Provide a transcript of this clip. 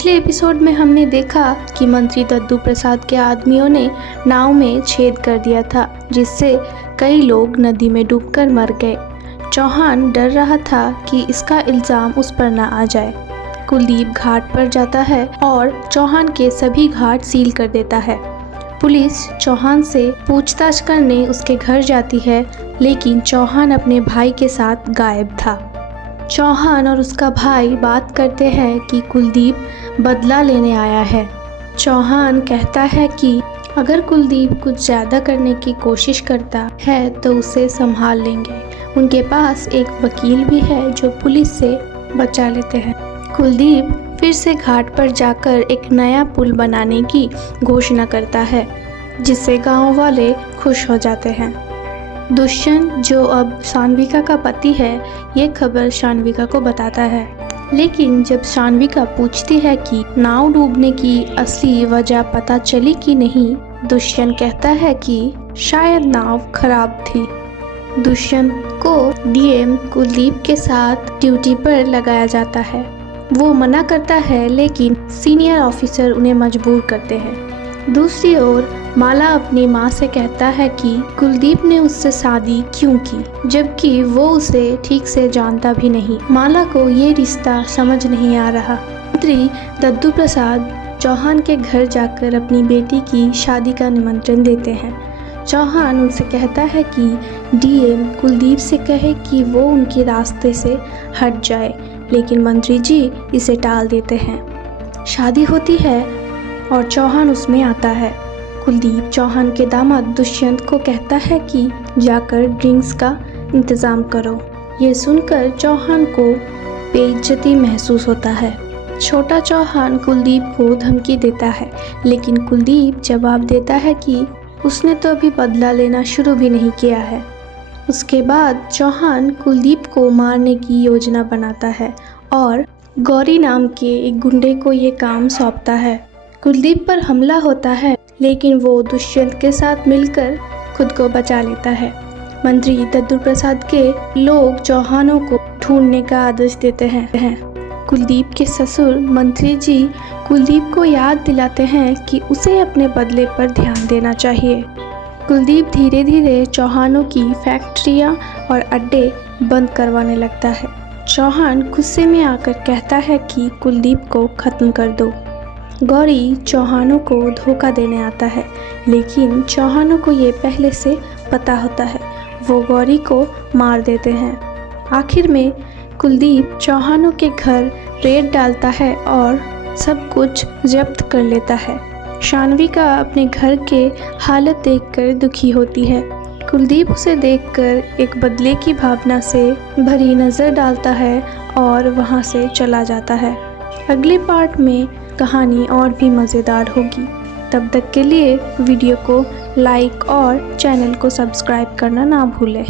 पिछले एपिसोड में हमने देखा कि मंत्री दद्दू प्रसाद के आदमियों ने नाव में छेद कर दिया था, जिससे कई लोग नदी में डूबकर मर गए। चौहान डर रहा था कि इसका इल्ज़ाम उस पर न आ जाए। कुलदीप घाट पर जाता है और चौहान के सभी घाट सील कर देता है। पुलिस चौहान से पूछताछ करने उसके घर जाती है, लेकिन चौहान अपने भाई के साथ गायब था। चौहान और उसका भाई बात करते हैं कि कुलदीप बदला लेने आया है। चौहान कहता है कि अगर कुलदीप कुछ ज़्यादा करने की कोशिश करता है तो उसे संभाल लेंगे। उनके पास एक वकील भी है जो पुलिस से बचा लेते हैं। कुलदीप फिर से घाट पर जाकर एक नया पुल बनाने की घोषणा करता है, जिससे गांव वाले खुश हो जाते हैं। दुष्यंत, जो अब शानविका का पति है, ये खबर शानविका को बताता है। लेकिन जब शानविका पूछती है कि नाव डूबने की असली वजह पता चली कि नहीं, दुष्यंत कहता है कि शायद नाव खराब थी। दुष्यंत को डीएम कुलदीप के साथ ड्यूटी पर लगाया जाता है। वो मना करता है, लेकिन सीनियर ऑफिसर उन्हें मजबूर करते हैं। दूसरी ओर माला अपनी माँ से कहता है कि कुलदीप ने उससे शादी क्यों की, जबकि वो उसे ठीक से जानता भी नहीं। माला को ये रिश्ता समझ नहीं आ रहा। मंत्री दद्दू प्रसाद चौहान के घर जाकर अपनी बेटी की शादी का निमंत्रण देते हैं। चौहान उनसे कहता है कि डीएम कुलदीप से कहे कि वो उनके रास्ते से हट जाए, लेकिन मंत्री जी इसे टाल देते हैं। शादी होती है और चौहान उसमें आता है। कुलदीप चौहान के दामाद दुष्यंत को कहता है कि जाकर ड्रिंक्स का इंतज़ाम करो। ये सुनकर चौहान को बेइज्जती महसूस होता है। छोटा चौहान कुलदीप को धमकी देता है, लेकिन कुलदीप जवाब देता है कि उसने तो अभी बदला लेना शुरू भी नहीं किया है। उसके बाद चौहान कुलदीप को मारने की योजना बनाता है और गौरी नाम के एक गुंडे को ये काम सौंपता है। कुलदीप पर हमला होता है, लेकिन वो दुष्यंत के साथ मिलकर खुद को बचा लेता है। मंत्री दद्दू प्रसाद के लोग चौहानों को ढूंढने का आदेश देते हैं। कुलदीप के ससुर मंत्री जी कुलदीप को याद दिलाते हैं कि उसे अपने बदले पर ध्यान देना चाहिए। कुलदीप धीरे धीरे चौहानों की फैक्ट्रियां और अड्डे बंद करवाने लगता है। चौहान गुस्से में आकर कहता है कि कुलदीप को ख़त्म कर दो। गौरी चौहानों को धोखा देने आता है, लेकिन चौहानों को ये पहले से पता होता है। वो गौरी को मार देते हैं। आखिर में कुलदीप चौहानों के घर रेड डालता है और सब कुछ जब्त कर लेता है। शानविका अपने घर के हालत देखकर दुखी होती है। कुलदीप उसे देखकर एक बदले की भावना से भरी नज़र डालता है और वहाँ से चला जाता है। अगले पार्ट में कहानी और भी मज़ेदार होगी। तब तक के लिए वीडियो को लाइक और चैनल को सब्सक्राइब करना ना भूलें।